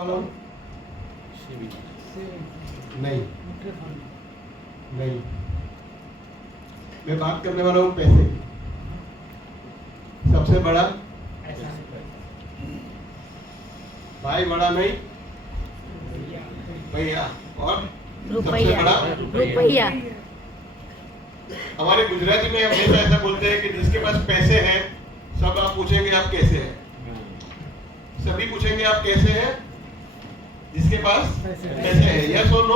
Column नहीं नहीं, मैं बात करने वाला हूँ पैसे की। सबसे बड़ा भाई, बड़ा नहीं भैया, और सबसे बड़ा रुपया। हमारे गुजराती में हमेशा ऐसा बोलते हैं कि जिसके पास पैसे हैं सब आप पूछेंगे आप कैसे हैं, सभी पूछेंगे आप कैसे हैं जिसके पास पैसे हैं। यस और नो?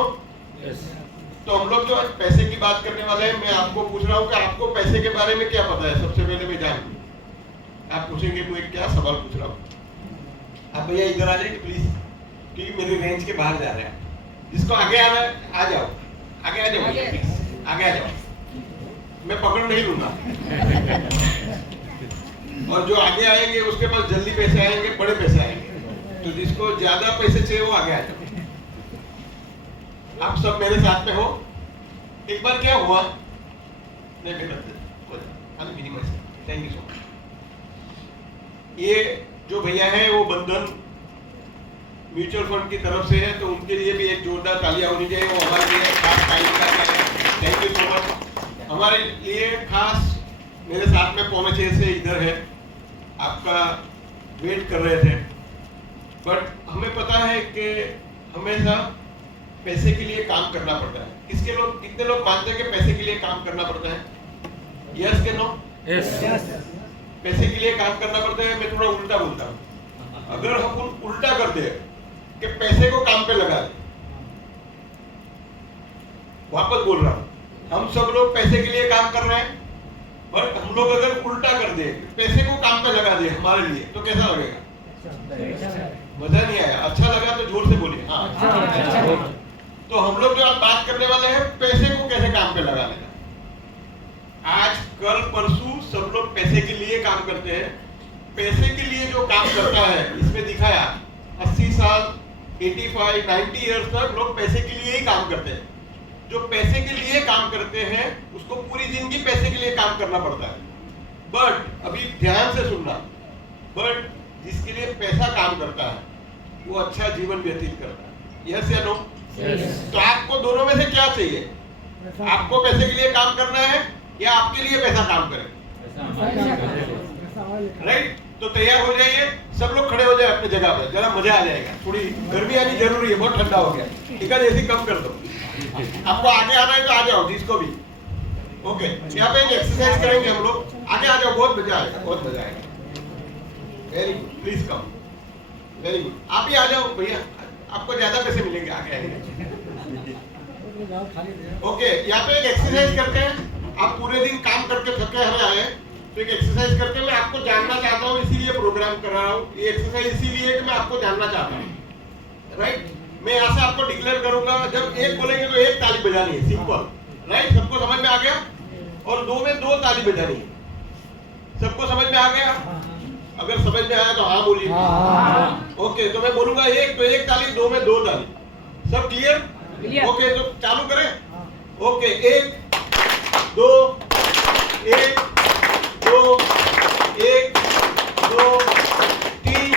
तो हम लोग जो आज पैसे की बात करने वाले हैं, मैं आपको पूछ रहा हूँ कि आपको पैसे के बारे में क्या पता है। सबसे पहले मैं जान, आप पूछेंगे मैं क्या सवाल पूछ रहा हूँ। आप भैया इधर आ जाइए प्लीज, क्योंकि मेरी रेंज के बाहर जा रहे हैं। जिसको आगे आना है आ जाओ, आगे आ जाओ भैया प्लीज, आगे आ जाओ, मैं पकड़ नहीं लूंगा। और जो आगे आएंगे उसके पास जल्दी पैसे आएंगे, बड़े पैसे आएंगे। तो जिसको ज्यादा पैसे चाहिए वो आगे आ जाओ। आप सब मेरे साथ में हो। एक बार क्या हुआ, नहीं बेटा थैंक यू सो मच। ये जो भैया है वो बंधन म्यूचुअल फंड की तरफ से है, तो उनके लिए भी एक जोरदार तालियां होनी चाहिए। वो हमारे लिए खास टाइम का है। Thank you so much. हमारे लिए खास मेरे साथ में 5:45 से इधर है, आपका वेट कर रहे थे। बट हमें पता है कि हमेशा पैसे के लिए काम करना पड़ता है। कितने लोग मानते हैं कि पैसे के लिए काम करना पड़ता है? यस के नो? यस। पैसे के लिए काम करना पड़ता है। मैं थोड़ा उल्टा बोलता हूँ। अगर हम उल्टा कर दे कि पैसे को काम पे लगा दे, वापस बोल रहा हूँ, हम सब लोग पैसे के लिए काम कर रहे हैं, बट हम लोग अगर उल्टा कर दे, पैसे को काम पे लगा दे हमारे लिए, तो कैसा लगेगा? मजा नहीं आया? अच्छा लगा तो जोर से बोलिए। हाँ, तो हम लोग जो आज बात करने वाले हैं, पैसे को कैसे काम पे लगा लेना। आज कल परसों सब लोग पैसे के लिए काम करते हैं। पैसे के लिए जो काम करता है, इसमें दिखाया 80 साल 85 90 इयर्स तक लोग पैसे के लिए ही काम करते हैं। जो पैसे के लिए काम करते हैं उसको पूरी जिंदगी पैसे के लिए काम करना पड़ता है। बट अभी ध्यान से सुनना, बट जिसके लिए पैसा काम करता है वो अच्छा जीवन व्यतीत करता है। यस या नो? तो आपको दोनों में से क्या चाहिए? आपको पैसे के लिए काम करना है या आपके लिए पैसा काम करे? राइट? तो तैयार हो जाइए, सब लोग खड़े हो जाए अपनी जगह पर, जरा मजा आ जाएगा। थोड़ी गर्मी आनी जरूरी है, बहुत ठंडा हो गया। ठीक है, जैसे कम कर दो। आपको आगे आना है तो आ जाओ, जिसको भी। ओके, यहाँ पे एक एक्सरसाइज करेंगे हम लोग। आगे आ जाओ, बहुत मजा आएगा, बहुत मजा आएगा। Very good, please come. Very good, आप ही आ जाओ भैया, आपको ज्यादा पैसे मिलेंगे आगे आएंगे। ओके, यहाँ पे एक एक्सरसाइज करते हैं। आप पूरे दिन काम करके थके हुए आए, तो एक एक्सरसाइज करके मैं आपको जानना चाहता हूँ, इसीलिए प्रोग्राम कर रहा हूँ। ये एक्सरसाइज इसीलिए कि मैं आपको जानना चाहता हूँ। राइट? मैं यहाँ से आपको डिक्लेयर करूंगा, जब एक बोलेंगे तो एक ताली बजानी है, सिंपल। राइट? सबको समझ में आ गया? और दो में दो ताली बजानी है। सबको समझ में आ गया? अगर समझ में आया तो हाँ बोलिए। ओके, तो मैं बोलूंगा एक, तो एक ताली, दो में दो ताली। सब क्लियर? ओके, तो चालू करें। ओके, एक दो, एक दो, एक दो, तीन।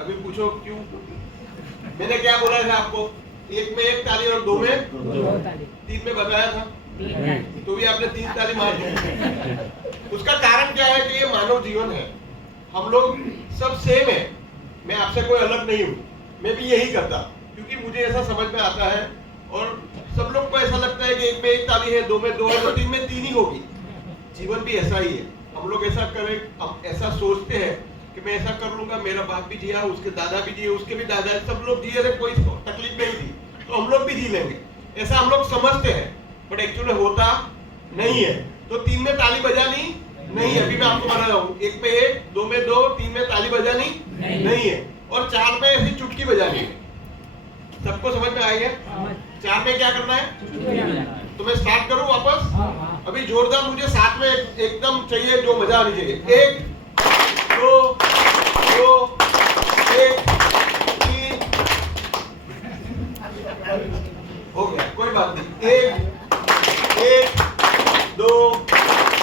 अभी पूछो क्यों? मैंने क्या बोला था आपको? एक में एक ताली और दो में दो ताली। तीन में बताया था, तो भी आपने 3 ताली मार दी। उसका कारण क्या है कि ये मानव जीवन है, हम लोग सब सेम है। मैं आपसे कोई अलग नहीं हूँ, मैं भी यही करता, क्योंकि मुझे ऐसा समझ में आता है। और सब लोग को ऐसा लगता है कि एक में एक ताली है, दो में दो है, तो तीन में तीन ही होगी। जीवन भी ऐसा ही है। हम लोग ऐसा करें, हम ऐसा सोचते हैं कि मैं ऐसा कर लूंगा, मेरा बाप भी जिया, उसके दादा भी जिए, उसके भी दादा, सब लोग जिए थे, कोई तकलीफ नहीं थी, तो हम लोग भी जी लेंगे, ऐसा हम लोग समझते हैं। बट एक्चुअली होता नहीं है। तो 3 में ताली बजानी नहीं, अभी मैं आपको बता रहा हूँ। 1 में 1, 2 में 2, 3 में ताली बजानी नहीं है, और 4 में ऐसी चुटकी बजानी है। सबको समझ में आ गया? 4 में क्या करना है? तो मैं स्टार्ट करूं वापस? अभी जोरदार मुझे साथ में एकदम चाहिए, जो मजा आनी चाहिए। 1 2 2 1 3। हो गया, कोई बात नहीं। 1 1 2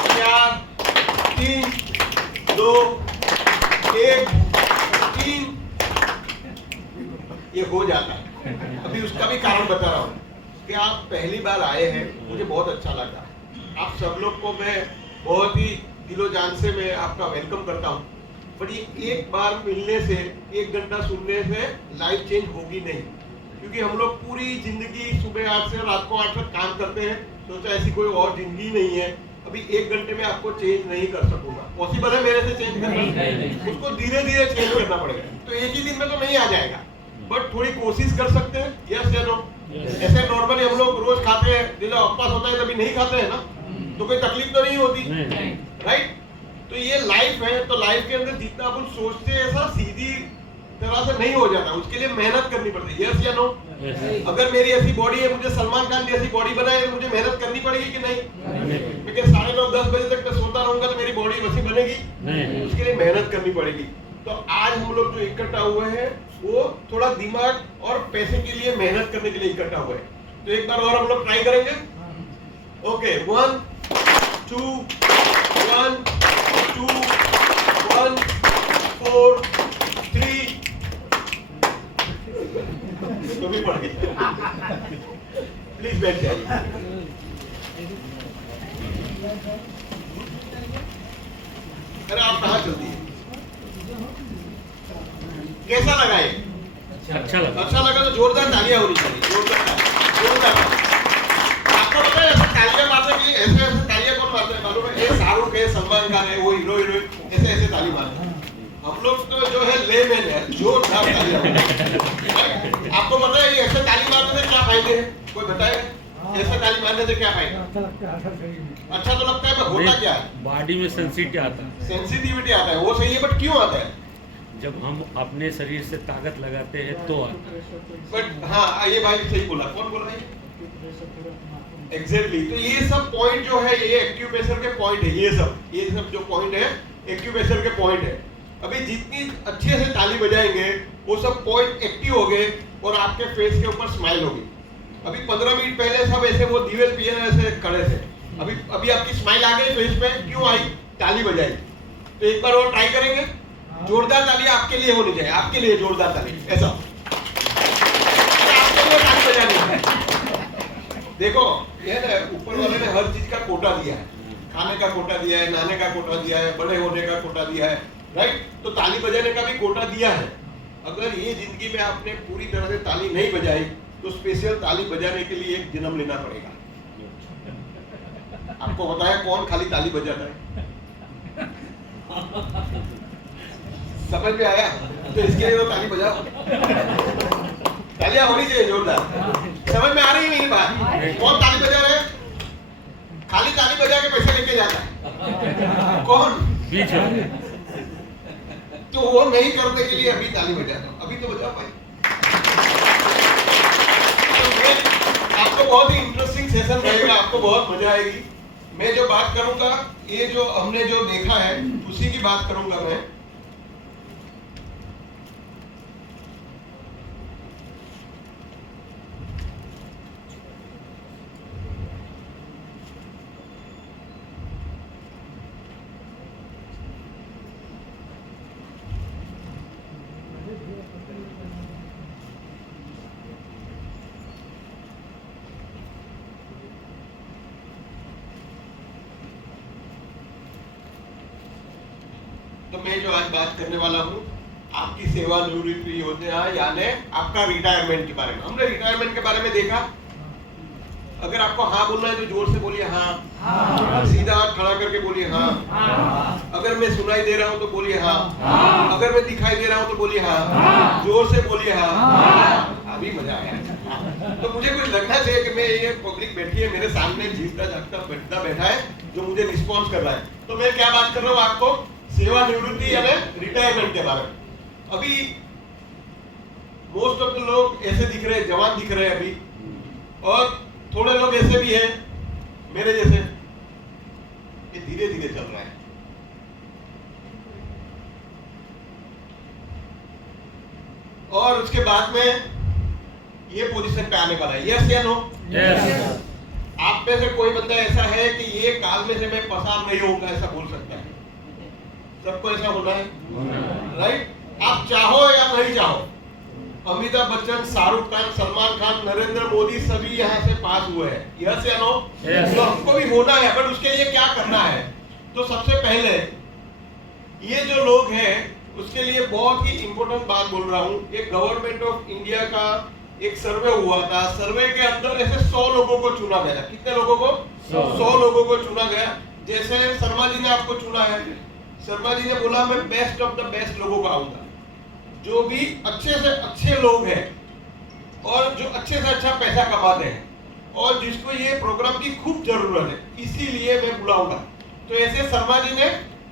4 3 2 1 ये हो जाता है। अभी उसका भी कारण बता रहा हूँ कि आप पहली बार आए हैं, मुझे बहुत अच्छा लगा। आप सब लोग को मैं बहुत ही दिलो जान से मैं आपका वेलकम करता हूँ। पर ये एक बार मिलने से, 1 घंटा सुनने से लाइफ चेंज होगी नहीं, क्योंकि हम लोग पूरी जिंदगी सुबह 8 से रात को 8 तक काम करते हैं। सोचा ऐसी कोई और जिंदगी नहीं है। अभी 1 घंटे में आपको चेंज नहीं कर सकूंगा, पॉसिबल है मेरे से चेंज करना? उसको धीरे धीरे चेंज करना पड़ेगा। तो एक ही दिन में तो नहीं आ जाएगा, बट थोड़ी कोशिश कर सकते हैं। यस या नो? ऐसे नॉर्मली हम लोग रोज खाते हैं, दिल उपवास होता है तभी नहीं खाते हैं ना, तो कोई तकलीफ तो नहीं होती, राइट? तो ये लाइफ है, तो लाइफ के अंदर जितना अपन सोचते हैं ऐसा सीधी तरह से नहीं हो जाता, उसके लिए मेहनत करनी पड़ती है। यस या नो? अगर मेरी ऐसी बॉडी है, मुझे सलमान खान जैसी बॉडी बनाए, मुझे मेहनत करनी पड़ेगी कि नहीं? मैं 9:30-10 बजे तक मैं सोता रहूंगा तो मेरी बॉडी वैसी बनेगी? उसके लिए मेहनत करनी पड़ेगी। तो आज हम लोग जो इकट्ठा हुए हैं वो थोड़ा दिमाग और पैसे के लिए मेहनत करने के लिए इकट्ठा हुए हैं। तो एक बार और हम लोग ट्राई करेंगे। ओके, 1 2 1 2 1 4 3 तो भी पड़ गई। प्लीज बैठ जाइए। अरे आप कहाँ चलती है? कैसा लगा ये? अच्छा लगा। अच्छा लगा तो जोरदार तालियां होनी चाहिए। जोरदार। आपको पता है ऐसे तालियां मारने के लिए ऐसे तालियां कौन मारते हैं मालूम है? ये शाहरुख है, सलमान खान है, वो हीरो हीरोइन ऐसे ताली मारते हैं। हम लोग तो जो है लेमैन है, जोरदार तालियां। आपको पता है ये ऐसे ताली मारने से क्या फायदे हैं? कोई बताएगा? ऐसे ताली मारने से क्या फायदा? अच्छा तो लगता है, पर होता क्या है? बॉडी में सेंसिटिविटी आता है। सेंसिटिविटी आता है, वो सही है, बट क्यों आता है? जब हम अपने शरीर से ताकत लगाते हैं तो आता है। बट हाँ, ये भाई सही बोला। कौन बोल रहा है? एग्जैक्टली। तो ये सब पॉइंट जो है, ये एक्यूप्रेशर के पॉइंट है। ये सब जो पॉइंट है एक्यूप्रेशर के पॉइंट है। अभी जितनी अच्छे से ताली बजाएंगे वो सब पॉइंट एक्टिव हो गए और आपके फेस के ऊपर स्माइल होगी। अभी 15 मिनट पहले सब ऐसे वो दीवेल पिए ऐसे खड़े थे, अभी आपकी स्माइल आ गई फेस पे। क्यों आई? ताली बजाई। तो एक बार और ट्राई करेंगे। जोरदार ताली आपके लिए होनी चाहिए, आपके लिए जोरदार ताली ऐसा आपके लिए ताली बजानी है। देखो ये ना, ऊपर वाले ने हर चीज का कोटा दिया है। खाने का कोटा दिया है, नहाने का कोटा दिया है, बड़े होने का कोटा दिया है, राइट? तो ताली बजाने का भी कोटा दिया है। अगर ये जिंदगी में आपने पूरी तरह से ताली नहीं बजाई तो स्पेशल ताली बजाने के लिए एक जन्म लेना पड़ेगा। आपको बताया कौन खाली ताली बजाता है? समझ में आया? तो इसके लिए तो ताली बजाओ। तालियां होनी चाहिए जोरदार। समझ में आ रही नहीं बात? कौन ताली बजा रहे? खाली ताली बजा के पैसे लेके जाता है कौन? बीच में। तो वो नहीं करने के लिए अभी ताली बजाता हूं। अभी तो बजाओ भाई। तो आपको बहुत ही इंटरेस्टिंग सेशन रहेगा, आपको बहुत मजा आएगी। मैं जो बात करूंगा, ये जो हमने जो देखा है उसी की बात करूंगा मैं। तो मैं जो आज बात करने वाला हूँ आपकी सेवानिवृत्ति योजना यानी आपका रिटायरमेंट के बारे में। हमने रिटायरमेंट के बारे में देखा। अगर आपको हाँ बोलना है तो जोर से बोलिए हाँ। सीधा हाथ खड़ा करके बोलिए हाँ। अगर मैं सुनाई दे रहा हूँ तो बोलिए हाँ। अगर मैं दिखाई दे रहा हूँ तो बोलिए हाँ। जोर से बोलिए हाँ। अभी मजा आया। तो मुझे कुछ लगना चाहिए कि मैं ये पब्लिक बैठी है मेरे सामने, जीता जागता बैठा है जो मुझे रिस्पॉन्स कर रहा है। तो मैं क्या बात कर रहा हूँ आपको सेवानिवृत्ति यानी रिटायरमेंट के बारे में। अभी मोस्ट ऑफ द लोग ऐसे दिख रहे हैं, जवान दिख रहे हैं अभी, और थोड़े लोग ऐसे भी हैं मेरे जैसे, ये धीरे धीरे चल रहा है। और उसके बाद में ये पोजीशन पे आने वाला है। यस या नो? यस। आप में से कोई बंदा ऐसा है कि ये काल में से मैं पसार नहीं होगा, ऐसा बोल सकता है? सबको ऐसा होना है, राइट? आप चाहो या नहीं चाहो, अमिताभ बच्चन, शाहरुख खान, सलमान खान, नरेंद्र मोदी सभी यहाँ से पास हुए हैं, यस या नो? Yes. तो हमको भी होना है, पर उसके लिए क्या करना है? तो सबसे पहले ये जो लोग हैं उसके लिए बहुत ही इंपॉर्टेंट बात बोल रहा हूँ। एक गवर्नमेंट ऑफ इंडिया का एक सर्वे हुआ था, सर्वे के अंदर ऐसे 100 लोगों को चुना गया। कितने लोगों को? 100 लोगों को चुना गया। जैसे शर्मा जी ने आपको चुना है, शर्मा जी ने बोला मैं बेस्ट ऑफ द बेस्ट लोगों को आऊंगा, जो भी अच्छे से अच्छे लोग हैं और जो अच्छे से अच्छा पैसा कमाते हैं और जिसको ये प्रोग्राम की खूब जरूरत है, इसीलिए मैं बुलाऊंगा। तो ऐसे शर्मा जी ने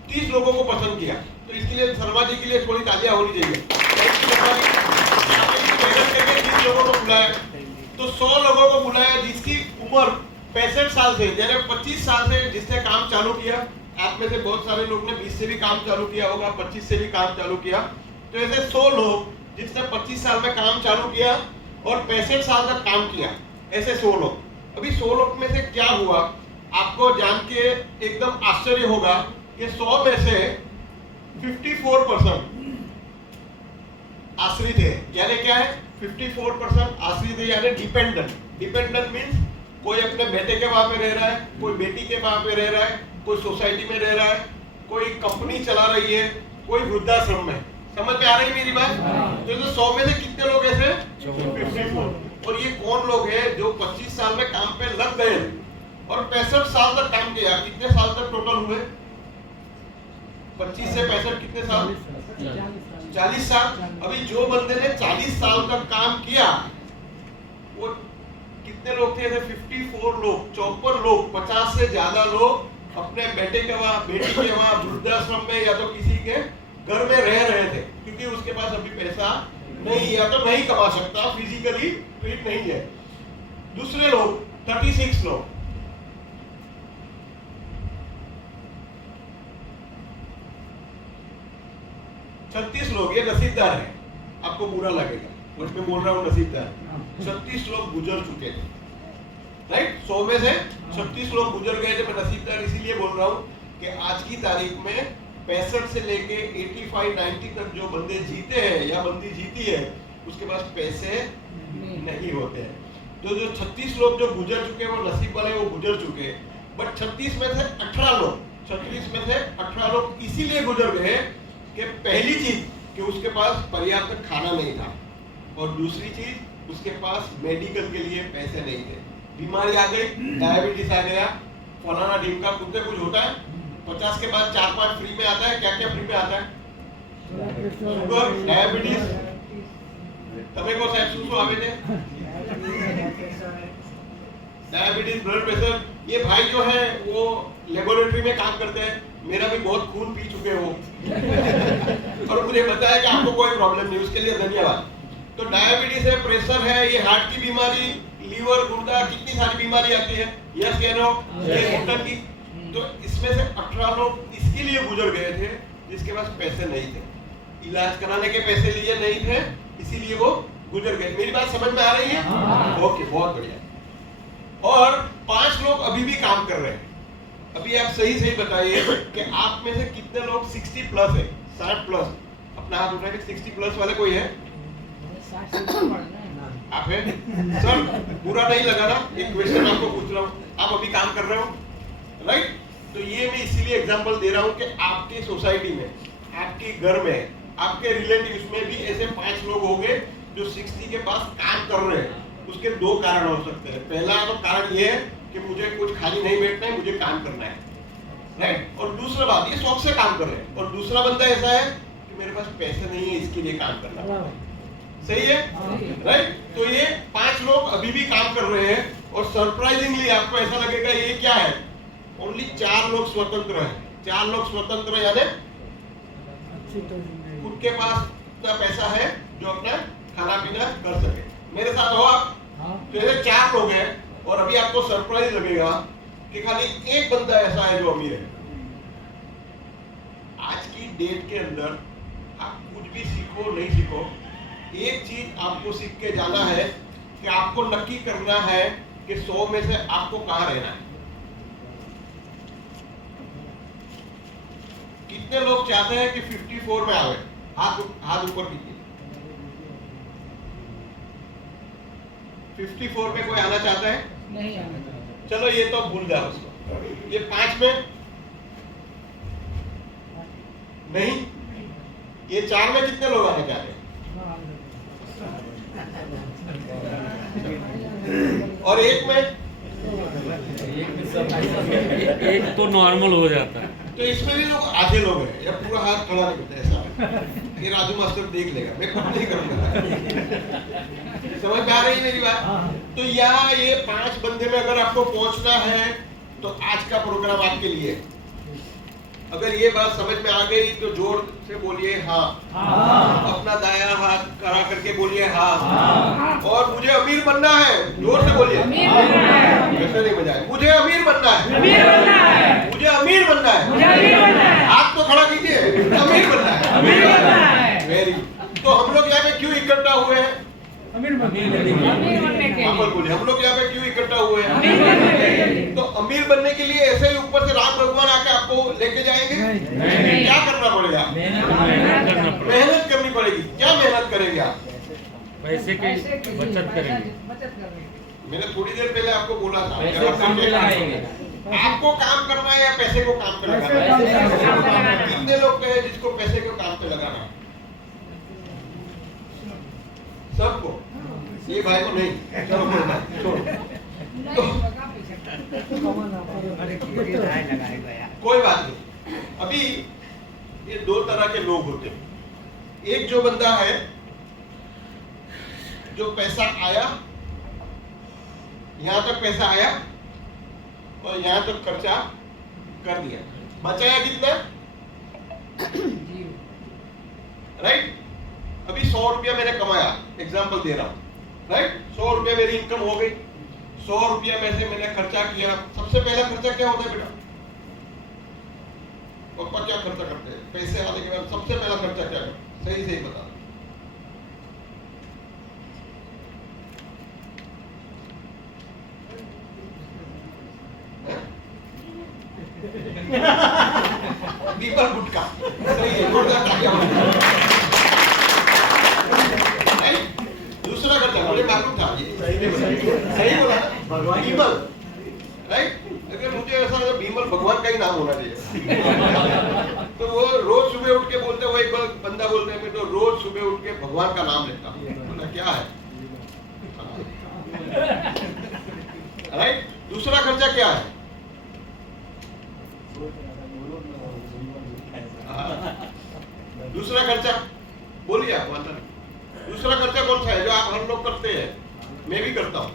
30 लोगों को पसंद किया, तो इसके लिए शर्मा जी के लिए थोड़ी तालियां होनी चाहिए। 30 लोगों को बुलाया, तो 100 लोगों को बुलाया जिसकी उम्र 65 साल से, यानी 25 साल से जिसने काम चालू किया। आप में से बहुत सारे लोग ने 20 से भी काम चालू किया होगा, 25 से भी काम चालू किया। तो ऐसे 100 लोग जिसने 25 साल में काम चालू किया और 65 साल तक काम किया, ऐसे 100 लोग। अभी 100 लोग में से क्या हुआ आपको जान के एकदम आश्चर्य होगा कि 100 में से 54% आश्रित है। यानी क्या है? 54% आश्रित है, यानी डिपेंडेंट। डिपेंडेंट मीन्स कोई अपने बेटे के वहां पे रह रहा है, कोई बेटी के वहां पे रह रहा है, कोई सोसाइटी में रह रहा है, कोई कंपनी चला रही है, कोई वृद्धाश्रम में। समझ में आ रही है मेरी बात? तो 100 में से कितने लोग ऐसे? 54। और ये कौन लोग हैं जो 25 साल में काम पे लग गए और 65 साल तक काम किया? कितने साल तक टोटल हुए? 25 से 65 कितने साल? 40 साल। अभी जो बंदे ने 40 साल तक काम किया वो कितने लोग थे? 54 लोग, 54 लोग, 50 से ज्यादा लोग अपने बेटे के वहां, बेटी के वहां वृद्धाश्रम में या तो किसी के घर में रह रहे थे, क्योंकि उसके पास अभी पैसा नहीं, या तो नहीं कमा सकता, फिजिकली फिट नहीं है। दूसरे लोग 36 लोग, ये नसीबदार है। आपको बुरा लगेगा बट मैं बोल रहा हूँ नसीबदार। 36 लोग गुजर चुके थे, राइट? 100 में से 36 लोग गुजर गए थे। मैं नसीबदार इसीलिए बोल रहा हूँ कि आज की तारीख में 65 से लेके 85-90 तक जो बंदे जीते हैं या बंदी जीती है, उसके पास पैसे नहीं होते हैं। तो जो 36 लोग जो गुजर चुके हैं वो नसीब वाले, वो गुजर चुके। बट 36 में से 18 लोग, 36 में से 18 लोग इसीलिए गुजर गए कि पहली चीज कि उसके पास पर्याप्त खाना नहीं था, और दूसरी चीज उसके पास मेडिकल के लिए पैसे नहीं थे। बीमारी आ गई, डायबिटीज आ गया, फलाना ढीमका, कुछ कुछ होता है। 50 के बाद 4-5 फ्री में आता है। क्या क्या फ्री में आता है? शुगर, डायबिटीज, तबे को साहब सुसु आवे थे, डायबिटीज, ब्लड प्रेशर। ये भाई जो है वो लेबोरेटरी में काम करते हैं, मेरा भी बहुत खून पी चुके हो और मुझे बताया कि आपको कोई प्रॉब्लम नहीं, उसके लिए धन्यवाद। तो डायबिटीज है, प्रेशर है, ये हार्ट की बीमारी, लीवर, गुर्दा, कितनी सारी बीमारी आती है, यस या नो? ये घुटन की। तो इसमें से 18 लोग इसके लिए गुजर गए थे जिसके पास पैसे नहीं थे, इलाज कराने के पैसे लिए नहीं थे, इसीलिए वो गुजर गए। मेरी बात समझ में आ रही है? ओके, बहुत बढ़िया। और 5 लोग अभी भी काम कर रहे हैं। अभी आप सही सही बताइए कि आप में से कितने लोग 60 प्लस है, 60 प्लस? अपना हाथ उठाइए। 60 प्लस वाले कोई है? आप है? सर बुरा नहीं लगा ना, एक क्वेश्चन आपको पूछ रहा हूँ, आप अभी काम कर रहे हो, राइट? तो ये मैं इसीलिए एग्जांपल दे रहा हूँ कि आपकी सोसाइटी में, आपके घर में, आपके रिलेटिव्स में भी ऐसे 5 लोग होंगे जो 60 के पास काम कर रहे हैं। उसके 2 कारण हो सकते हैं। पहला तो कारण ये है कि मुझे कुछ खाली नहीं बैठना है, मुझे काम करना है, राइट? और दूसरा बात, ये शौक से काम कर रहे हैं। और दूसरा बंदा ऐसा है कि मेरे पास पैसे नहीं है, इसके लिए काम करना है। सही है, राइट? तो ये 5 लोग अभी भी काम कर रहे हैं। और सरप्राइजिंगली आपको ऐसा लगेगा ये क्या है, ओनली 4 लोग स्वतंत्र हैं। 4 लोग स्वतंत्र यानी खुद के पास इतना पैसा है जो अपना खाना पीना कर सके। मेरे साथ हो आप? तो ऐसे 4 लोग हैं। और अभी आपको सरप्राइज लगेगा कि खाली एक बंदा ऐसा है जो अमीर है। आज की डेट के अंदर आप कुछ भी सीखो नहीं सीखो, एक चीज आपको सीख के जाना है कि आपको नक्की करना है कि 100 में से आपको कहां रहना है। कितने लोग चाहते हैं कि 54 में आवे? हाथ ऊपर कीजिए। 54 में कोई आना चाहता है? नहीं आना चाहता। चलो ये तो भूल जाओ उसको। ये 5 में नहीं, ये 4 में कितने लोग आने चाहते हैं? और 1 में? एक तो नॉर्मल हो जाता है। तो इसमें भी लोग आधे लोग हैं, या पूरा हाथ खड़ा नहीं करते ऐसा। ये राजू मास्टर देख लेगा, मैं कुछ नहीं करूंगा। समझ में आ रही है मेरी बात? तो यहाँ ये 5 बंदे में अगर आपको पहुंचना है तो आज का प्रोग्राम आपके लिए। अगर ये बात समझ में आ गई तो जोर से बोलिए हाँ। अपना दाया हाथ करा करके बोलिए हाँ। और मुझे अमीर बनना है, जोर से बोलिए। वैसे नहीं मजा है। मुझे अमीर बनना है, मुझे अमीर बनना है। हाथ तो खड़ा कीजिए, अमीर बनना है। Very good. तो हम लोग यहाँ पे क्यों इकट्ठा हुए हैं? अमीर बनने के लिए। बोलिए, हम लोग यहाँ पे क्यों इकट्ठा हुए हैं? तो अमीर बनने के लिए ऐसे ही ऊपर से राम भगवान आके आपको लेके जाएंगे? क्या करना पड़ेगा? मेहनत करनी पड़ेगी। क्या मेहनत करेंगे आप? पैसे की बचत करेंगे। मैंने थोड़ी देर पहले आपको बोला था, आपको काम करना है या पैसे को काम पे लगाना है? कितने लोग हैं जिसको पैसे को काम पे लगाना है? सबको? ये भाई को नहीं। चलो कोई बात छोड़ो। कोई बात नहीं। अभी ये 2 तरह के लोग होते हैं। एक जो बंदा है जो पैसा आया, यहां तक पैसा आया और यहां तक खर्चा कर दिया, बचाया कितना? राइट। अभी 100 रुपया मैंने कमाया, एग्जांपल दे रहा हूं, राइट। 100 रुपया मेरी इनकम हो गई, 100 रुपया में से मैंने खर्चा किया। सबसे पहला खर्चा क्या होता है बेटा? पापा क्या खर्चा करते हैं पैसे आने के बाद? सबसे पहला खर्चा क्या है? सही सही बता। बीपल गुटका। सही है, गुटका क्या होता है? दूसरा खर्चा मुझे मालूम था, सही बोला ना? बीमल, राइट। अगर मुझे ऐसा लगा बीमल भगवान का ही नाम होना चाहिए। तो वो रोज सुबह उठ के बोलते, वो एक बंदा बोलते हैं मैं तो रोज सुबह उठ के भगवान का नाम लेता हूँ। बोला क्या है? राइट। दूसरा खर्चा क्या है? दूसरा खर्चा बोलिए आप। दूसरा खर्चा कौन सा है जो आप हर लोग करते हैं? मैं भी करता हूँ।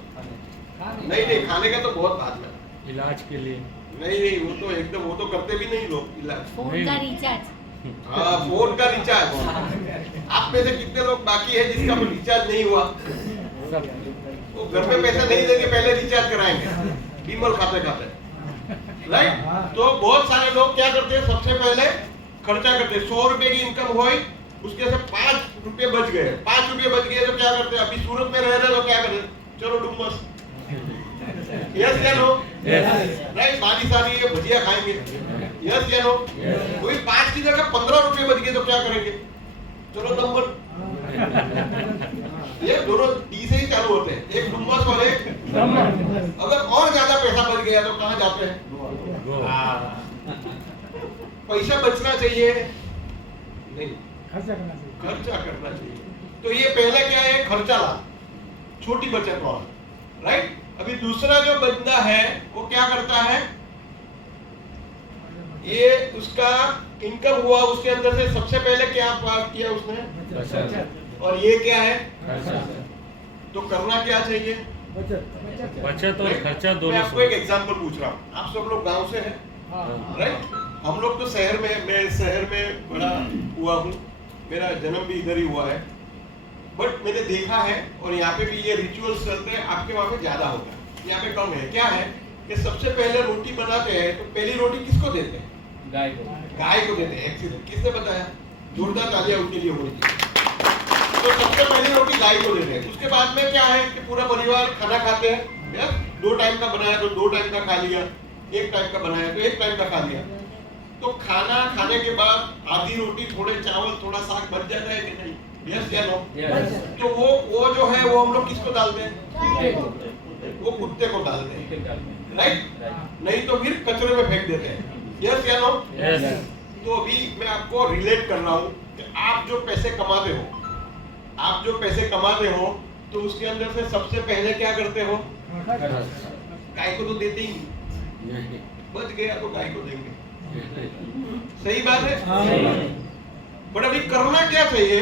नहीं, खाने का तो बहुत बाद में। इलाज के लिए नहीं, वो तो एकदम, वो तो करते भी नहीं लोग इलाज। फोन का रिचार्ज। हाँ, फोन का रिचार्ज। आप में से कितने लोग बाकी है जिसका रिचार्ज नहीं हुआ? वो घर में पैसा नहीं देंगे, पहले रिचार्ज कराएंगे बीमल खाते खाते, राइट। तो बहुत सारे लोग क्या करते हैं? सबसे पहले खर्चा करते हैं। 100 रुपए की इनकम हुई, उसके से 5 रुपए बच गए। 5 रुपए बच गए तो क्या करते हैं? अभी सूरत में रह रहे तो क्या करते? चलो डुमस। यस या नो? राइट। बाली सारी ये भजिया खाएंगे। यस या नो? कोई 5 की जगह 15 रुपए बच गए तो क्या करेंगे? चलो नंबर। ये दोनों डी से ही चालू होते हैं, एक डुमस और एक। अगर और ज्यादा पैसा बच गया तो कहाँ जाते हैं? पैसा बचना चाहिए नहीं, खर्चा करना चाहिए। तो ये पहले क्या है? खर्चा ला, छोटी बचत वाला, राइट। अभी दूसरा जो बंदा है वो क्या करता है? ये उसका इनकम हुआ, उसके अंदर से सबसे पहले क्या पास किया उसने? और ये क्या है? तो करना क्या चाहिए? बचत और खर्चा दोनों। मैं आपको एक एग्जांपल पूछ रहा हूँ। आप सब लोग गांव से हैं, राइट। हम लोग तो शहर में, मैं शहर में बड़ा हुआ हूँ, मेरा जन्म भी इधर ही हुआ है। बट मैंने देखा है, और यहाँ पे भी ये रिचुअल्स चलते हैं, आपके वहाँ पे ज्यादा होता है, यहाँ पे कम है। क्या है कि सबसे पहले रोटी बनाते हैं तो पहली रोटी किसको देते हैं? गाय को देते हैं। एक्सीडेंट किसने बताया? जोरदार तालियां उनके लिए होनी चाहिए। तो सबसे पहली रोटी गाय को देते हैं। उसके बाद में क्या है कि पूरा परिवार खाना खाते हैं। 2 टाइम का बनाया तो 2 टाइम का खा लिया, 1 टाइम का बनाया तो 1 टाइम का खा लिया। तो खाना खाने के बाद आधी रोटी, थोड़े चावल, थोड़ा साग बच जाता है कि नहीं? यस या नो? Yes. तो वो जो है वो हम लोग किसको डालते हैं? वो कुत्ते को डालते हैं, राइट? नहीं तो फिर कचरे में फेंक देते हैं, यस या नो? यस। तो अभी मैं आपको रिलेट कर रहा हूँ कि आप जो पैसे कमाते हो, तो उसके अंदर से सबसे पहले क्या करते हो? गाय को तो देते ही नहीं, बच गया तो गाय को देंगे, सही बात है? बट अभी करना क्या चाहिए?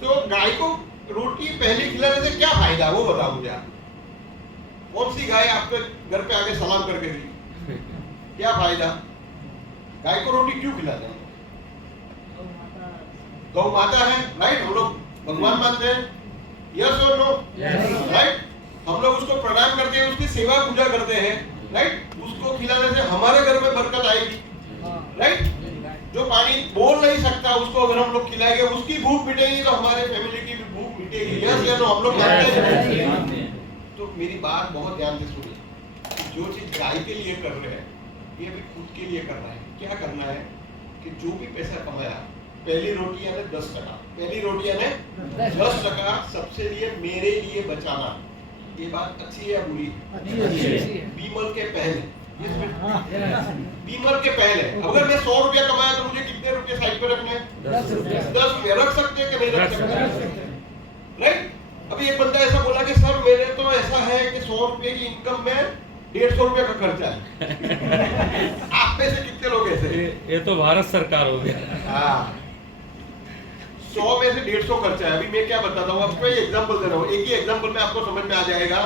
तो गाय को रोटी पहले खिलाने से क्या फायदा, वो बताओ मुझे आप। कौन सी गाय आपके घर पे आके सलाम करके गई? क्या फायदा? गाय को रोटी क्यों खिलाते हैं? गौ माता है, राइट? हम लोग भगवान मानते हैं, यस और नो? राइट? हम लोग उसको प्रणाम करते हैं, उसकी सेवा पूजा करते हैं, राइट? उसको खिलाने से हमारे घर में बरकत आएगी, राइट? जो पानी बोल नहीं सकता उसको अगर हम लोग खिलाएंगे, उसकी भूख मिटेगी तो हमारे फैमिली की भी भूख मिटेगी, यस या नो? हम लोग जानते हैं। तो मेरी बात बहुत ध्यान से सुनिए, जो चीज गाय के लिए कर रहे हैं ये भी खुद के लिए करना है। क्या करना है कि जो भी पैसा कमाया, पहली रोटी यानी 10 टका, पहली रोटी यानी 10 टका सबसे लिए मेरे लिए बचाना। ये बात अच्छी है या बुरी? बीमल के पहले, बीमल के पहले अगर मैं 100 रुपया कमाया तो मुझे कितने रुपए साइड पे रखने हैं? 10 रुपया रख सकते हैं कि नहीं रख सकते? राइट? अभी एक बंदा ऐसा बोला कि सर मेरे तो ऐसा है कि 100 रुपए की इनकम में 150 रुपया का खर्चा है। आप में से कितने लोग ऐसे? ये तो भारत सरकार हो गया। हाँ, 100 में से 150 खर्चा है। अभी मैं क्या बताता हूँ आपको, एग्जांपल दे रहा हूँ। एक ही एग्जांपल में आपको समझ में आ जाएगा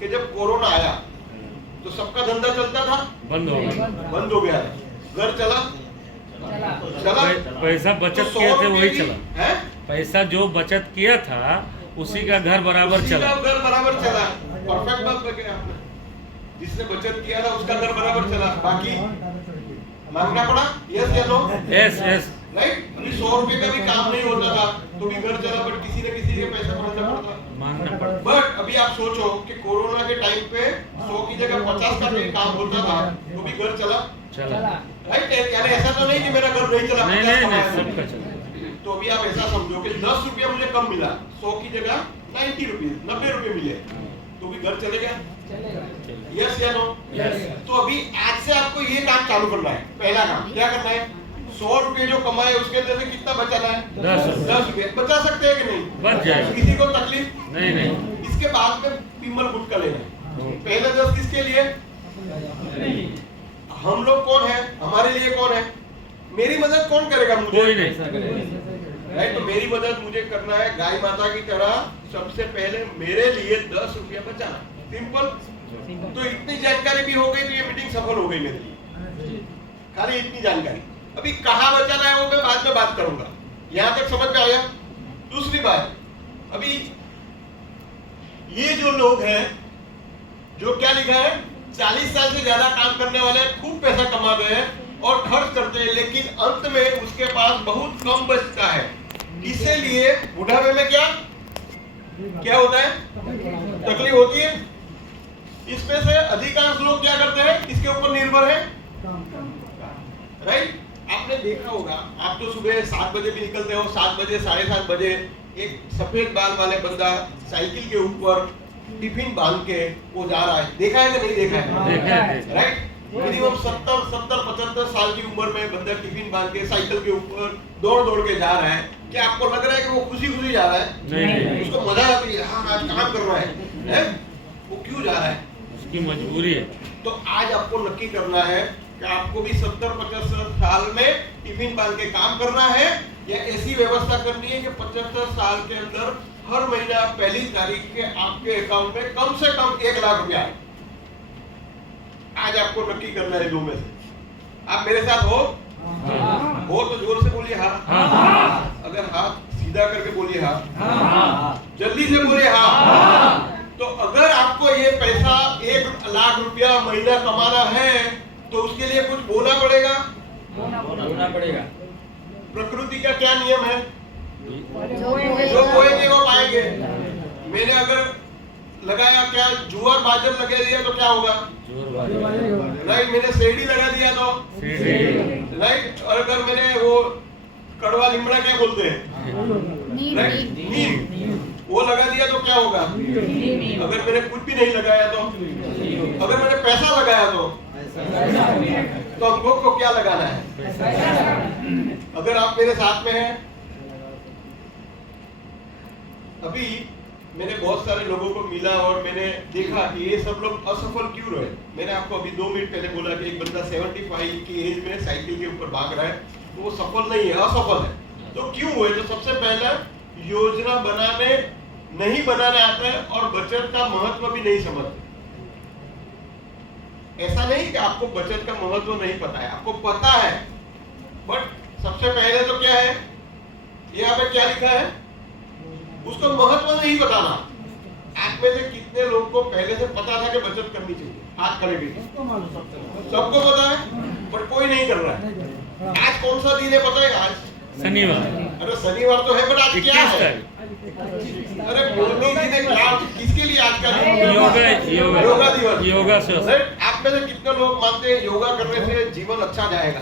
कि जब कोरोना आया तो सबका धंधा चलता था, बंद हो गया, बंद हो गया, घर चला, पैसा बचत तो किए 100 थे वही रुपए की- चला, है? पैसा जो बचत किया था उसी का घर बराबर उसी चला। का घर बराबर चला। परफेक्ट बात लगे आपने, जिसने बचत किया था उसका घर बराबर चला, बाकी मांगना पड़ा, यस या नो? Yes yes. राइट? अभी 100 रुपए का भी काम नहीं होता था तो भी घर चला, बट किसी न किसी के पैसा मांगना पड़ता। मांगना पड़ा। बट अभी आप सोचो कि कोरोना के टाइम पे 100 की जगह 50 का भी काम होता था तो भी घर चला, राइट? यानी ऐसा तो नहीं कि मेरा घर नहीं चला, नहीं 50 नहीं कमाया नहीं, था। सबका चला। तो अभी आप ऐसा समझो कि 10 रुपया मुझे कम मिला, 100 की जगह 90 रुपीज, 90 रुपए मिले, तो भी घर चले गया, यस या नो? तो अभी आज से आपको ये काम चालू करना है। पहला काम क्या करना है? 100 रुपए जो कमाए उसके अंदर से कितना बचाना है? 10 रुपए। बचा सकते हैं कि नहीं? बच जाएगा। किसी को तकलीफ नहीं नहीं। इसके बाद में पीमल गुटका लेना है। पहले 10 किसके लिए? हम लोग कौन है? हमारे लिए कौन है? मेरी मदद कौन करेगा? मुझे कोई नहीं, राइट? तो मेरी मदद मुझे करना है गाय माता की तरह, सबसे पहले मेरे लिए 10 रुपया बचाना, सिंपल। तो इतनी जानकारी भी हो गई तो ये मीटिंग सफल हो गई मेरे लिए, खाली इतनी जानकारी। अभी कहाँ बचाना है वो मैं बाद में बात करूंगा, यहाँ तक समझ में आया? दूसरी बात, अभी ये जो लोग हैं जो क्या लिखा है, 40 साल से ज्यादा काम करने वाले खूब पैसा कमाते हैं और खर्च करते हैं, लेकिन अंत में उसके पास बहुत कम बचता है। इसीलिए बुढ़ापे में क्या होता है? तकलीफ होती है। इसमें से अधिकांश लोग क्या करते हैं? इसके ऊपर निर्भर है, राइट? आपने देखा होगा, आप तो सुबह 7 बजे भी निकलते हो, 7 बजे 7:30 बजे एक सफेद बाल वाले बंदा साइकिल के ऊपर टिफिन बांध के वो जा रहा है, देखा है कि नहीं देखा है? राइट? मिनिमम 70-75 साल की उम्र में बंदा टिफिन बांध के साइकिल के ऊपर दौड़ के जा रहा है। क्या आपको लग रहा है कि वो खुशी जा रहा है? नहीं। उसको मजा आती है, हाँ आज काम कर रहा है? वो क्यों जा रहा है? उसकी मजबूरी है। तो आज आपको नक्की करना है कि आपको भी 70-75 साल में टिफिन बांध के काम करना है, या ऐसी व्यवस्था करनी है कि 75 साल के अंदर हर महीना पहली तारीख के आपके अकाउंट में कम से कम 1 लाख रुपया आए। आज आपको नक्की करना है, दो में से। आप मेरे साथ हो? हो तो जोर से बोलिए हाँ। अगर हाथ सीधा करके बोलिए हाँ, जल्दी से बोलिए हाँ। तो अगर आपको ये पैसा 1 लाख रुपया महीना कमाना है तो उसके लिए कुछ बोना पड़ेगा। प्रकृति का क्या नियम है? जो बोएंगे वो पाएंगे। मैंने अगर लगाया, क्या जुआर बाजर लगा दिया तो क्या होगा? राइट? मैंने सेड़ी लगा दिया तो राइट? और अगर मैंने वो कड़वा लिमड़ा क्या बोलते हैं, नींद, वो लगा दिया तो क्या होगा? अगर मैंने कुछ भी नहीं लगाया तो, अगर मैंने पैसा लगाया तो हमको को क्या लगाना है? अगर आप मेरे साथ में हैं, अभी मैंने बहुत सारे लोगों को मिला और मैंने देखा कि ये सब लोग असफल क्यों रहे। मैंने आपको अभी 2 मिनट पहले बोला कि एक बंदा 75 की एज में साइकिल के ऊपर भाग रहा है, तो वो सफल नहीं है, असफल है। तो क्यों हुए? तो सबसे पहला, योजना नहीं बनाने आता है और बचत का महत्व भी नहीं समझते। ऐसा नहीं कि आपको बचत का महत्व नहीं पता है, आपको पता है, बट सबसे पहले तो क्या है, यहाँ पे क्या लिखा है, उसको महत्व नहीं बताना। आप में से कितने लोगों को पहले से पता था कि बचत करनी चाहिए? हाथ खड़े भी सबको पता है, पर कोई नहीं कर रहा है। आज कौन सा दिन है पता है? आज शनिवार। अरे शनिवार तो है, बट आज क्या है? अरे मोदी जी ने क्या, किसके लिए आज का दिन? योगा दिवस। योगा से आप में से कितने लोग मानते हैं योगा करने से जीवन अच्छा जाएगा?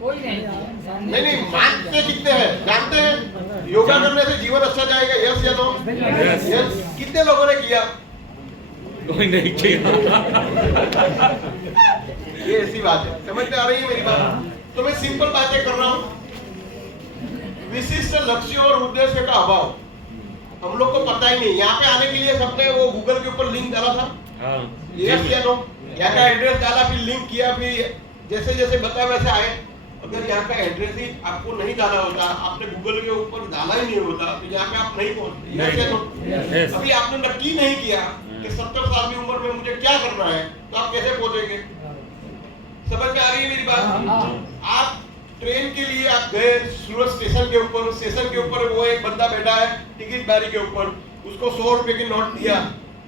कोई नहीं, मानते कितने हैं? जानते हैं योगा करने से जीवन अच्छा जाएगा? यस या नो? यस। कितने लोगों ने किया? कोई नहीं किया। ये ऐसी बात है, समझ में आ रही है मेरी बात? तो मैं सिंपल बातें कर रहा हूँ। विशिष्ट लक्ष्य और उद्देश्य का अभाव हम लोग को पता ही नहीं। यहाँ पे आने के लिए सबने वो गूगल के ऊपर लिंक डाला था, यस या नो? यहाँ का एड्रेस डाला, फिर लिंक किया, फिर जैसे जैसे बताया वैसे आए। अगर यहाँ का एड्रेस ही आपको नहीं डाला होता, आपने गूगल के ऊपर डाला ही नहीं होता, तो यहाँ पे आप नहीं पहुंचते। यस या नो? अभी आपने नक्की नहीं किया कि 70 साल की उम्र में मुझे क्या करना है, तो आप कैसे पहुंचेंगे? समझ में आ रही है मेरी बात? आप ट्रेन के लिए आप गए सूरत स्टेशन के ऊपर, स्टेशन के ऊपर वो एक बंदा बैठा है टिकट बारी के ऊपर, उसको 100 रुपए की नोट दिया